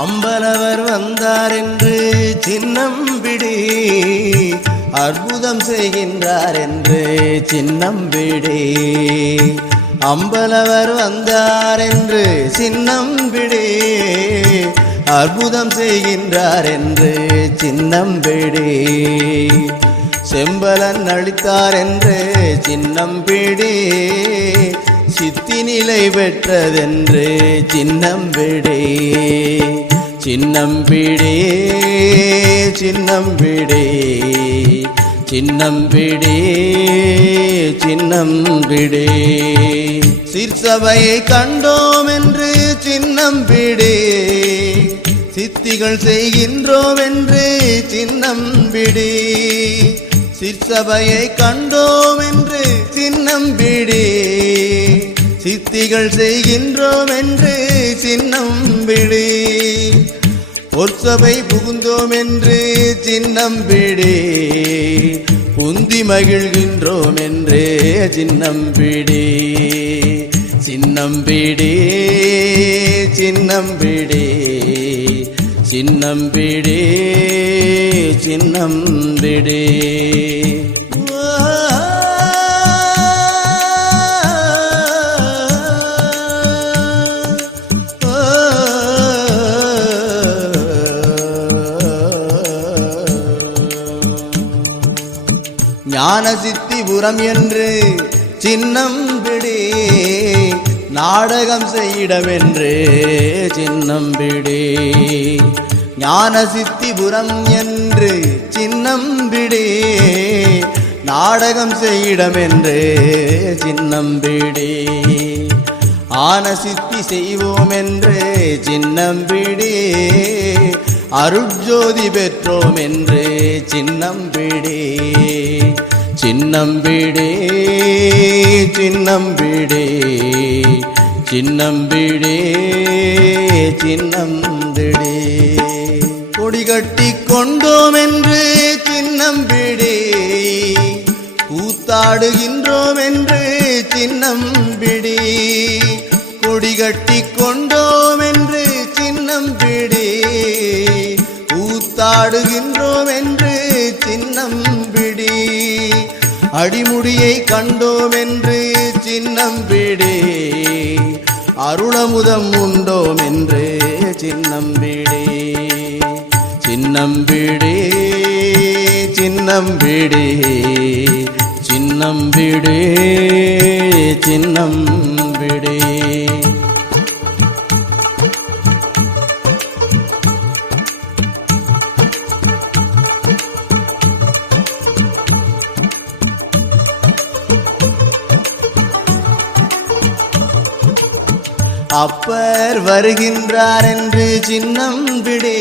அம்பலவர் வந்தார் என்று சின்னம் பிடி, அற்புதம் செய்கின்றார் என்று சின்னம் பிடி. அம்பலவர் வந்தார் என்று சின்னம் பிடி, அற்புதம் செய்கின்றார் என்று சின்னம் பிடி. செம்பலன் அளித்தார் என்று சின்னம் பிடி, சித்தி நிலை பெற்றதென்று சின்னம் பிடி. சின்னம் பிடி சின்னம் பிடி சின்னம் பிடி சின்னம் பிடி. சிற்சபையை கண்டோம் என்று சின்னம் பிடி, சித்திகள் செய்கின்றோம் என்று சின்னம் பிடி. சிற்சபையை கண்டோம் என்று சின்னம் பிடி, சித்திகள் செய்கின்றோம் என்று சின்னம் பிடி. பொற்சபை புகுந்தோம் என்று சின்னம் பிடி, புந்தி மகிழ்கின்றோம் என்று சின்னம் பிடி. சின்னம் பிடி சின்னம் பிடி சின்னம் பிடி சின்னம் பிடி. ஞான சித்திபுரம் என்று சின்னம் பிடி, நாடகம் செய்யிடமென்று சின்னம் பிடி. ஞான சித்திபுரம் என்று சின்னம் பிடி, நாடகம் செய்யிடமென்று சின்னம் பிடி. ஆன சித்தி செய்வோம் என்று சின்னம் பிடி, அருட்ஜோதி பெற்றோம் என்று சின்னம் பிடி. சின்னம் பிடி சின்னம் பிடி சின்னம் பிடி சின்னம் பிடி. கொடி கட்டி கொண்டோம் என்று சின்னம் பிடி, கூத்தாடுகின்றோம் என்று சின்னம் பிடி. கொடி கட்டி கொண்டோம் என்று சின்னம் பிடி, கூத்தாடுகின்றோம் என்று சின்னம் பிடி. அடிமுடியை கண்டோம் என்று சின்னம் பிடி, அருளமுதம் உண்டோம் என்று சின்னம் பிடி. சின்னம் பிடி சின்னம் பிடி சின்னம் பிடி சின்னம் பிடி. அப்பர் வருகின்றார் என்று சின்னம் பிடி,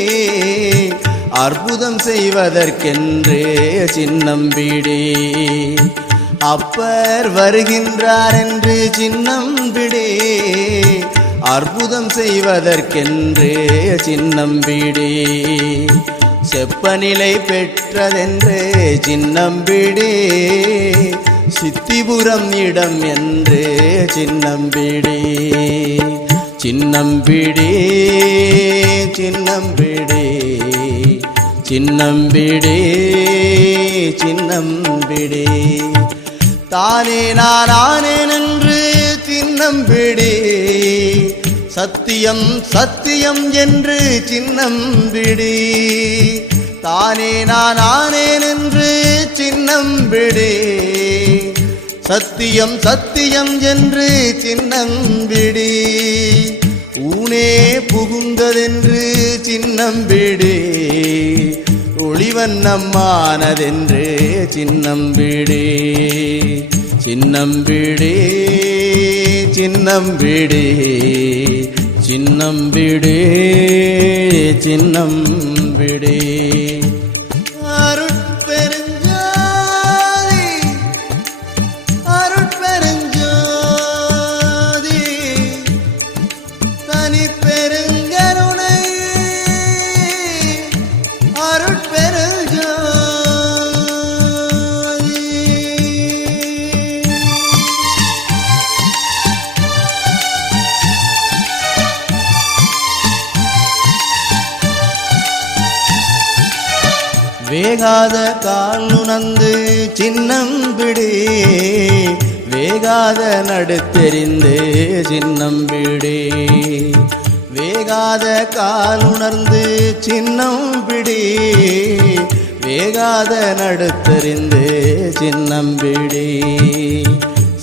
அற்புதம் செய்வதற்கென்று சின்னம் பிடி. அப்பர் வருகின்றார் என்று சின்னம் பிடி, அற்புதம் செய்வதற்கென்று சின்னம் பிடி. செப்பநிலை பெற்றதென்று சின்னம் பிடி, சித்திபுரம் இடம் என்று சின்னம் பிடி. சின்னம் பிடி சின்னம் பிடி சின்னம் பிடி சின்னம் பிடி. தானே நான் ஆனேன் என்று சின்னம் பிடி, சத்தியம் சத்தியம் என்று சின்னம் பிடி. தானே நான் ஆனேன் என்று சின்னம் பிடி, சத்தியம் சத்தியம் என்று சின்னம் பிடி. ஊனே புகுந்ததென்று சின்னம் பிடி, ஒளிவண்ணம்மானதென்று சின்னம் பிடி. சின்னம் பிடி சின்னம் பிடி சின்னம் பிடி சின்னம் பிடி. வேகாத கால் உணர்ந்து சின்னம் பிடி வேகாத நடுத்தெறிந்து சின்னம் பிடி வேகாத கால் உணர்ந்து சின்னம் பிடி வேகாத நடுத்தெறிந்து சின்னம் பிடி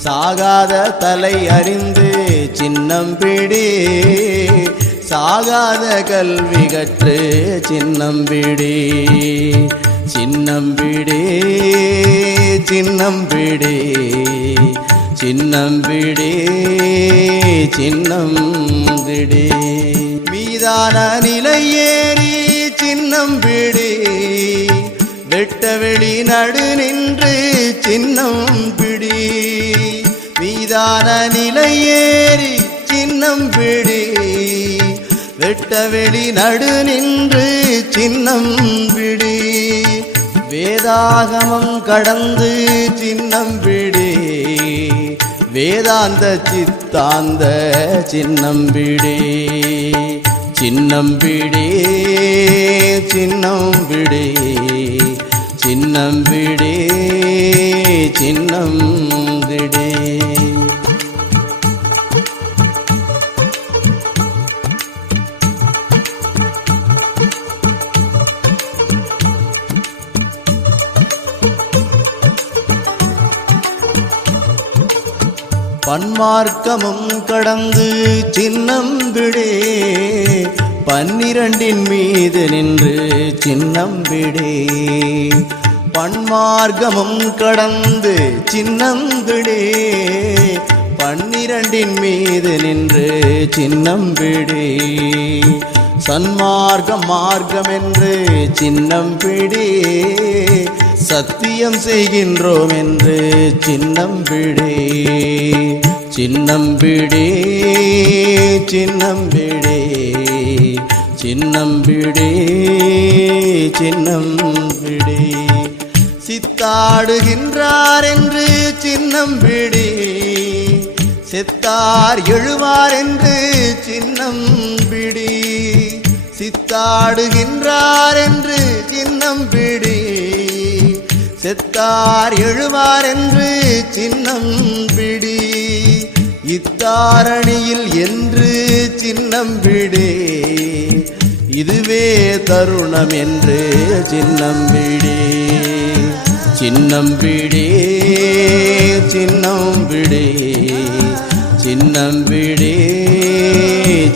சாகாத தலை அறிந்து சின்னம் பிடி சாகாத கல்வி கற்று சின்னம் பிடி சின்னம் பிடி சின்னம் பிடி சின்னம் பிடி சின்னம் பிடி மீதான நிலை ஏறி சின்னம் பிடி வெட்ட வெளி நடு நின்று சின்னம் பிடி மீதான நிலை ஏறி சின்னம் பிடி வெட்ட வெளி நடு நின்று சின்னம் பிடி வேதாகமம் கடந்து சின்னம் பிடி வேதாந்த சித்தாந்த சின்னம் பிடி சின்னம் பிடி சின்னம் பிடி சின்னம் பிடி சின்னம் பிடி பன்மார்க்கமும் கடந்து சின்னம் பிடி 12 மீது நின்று சின்னம் பிடி பன்மார்க்கமும் கடந்து சின்னம் பிடி 12 மீது நின்று சின்னம் பிடி சன்மார்க்கம் மார்க்கம் என்று சின்னம் பிடி சத்தியம் செய்கின்றோம் என்று சின்னம் பிடி சின்னம் பிடி சின்னம் பிடி சின்னம் பிடி சின்னம் பிடி சித்தாடுகின்றார் என்று சின்னம் பிடி செத்தார் எழுவார் என்று சின்னம் பிடி சித்தாடுகின்றார் என்று சின்னம் பிடி செத்தார் எழுவார் என்று சின்னம் பிடி இத்தாரணியில் என்று சின்னம் பிடி இதுவே தருணம் என்று சின்னம் பிடி சின்னம் பிடி சின்னம் பிடி சின்னம் பிடி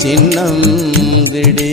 சின்னம் பிடி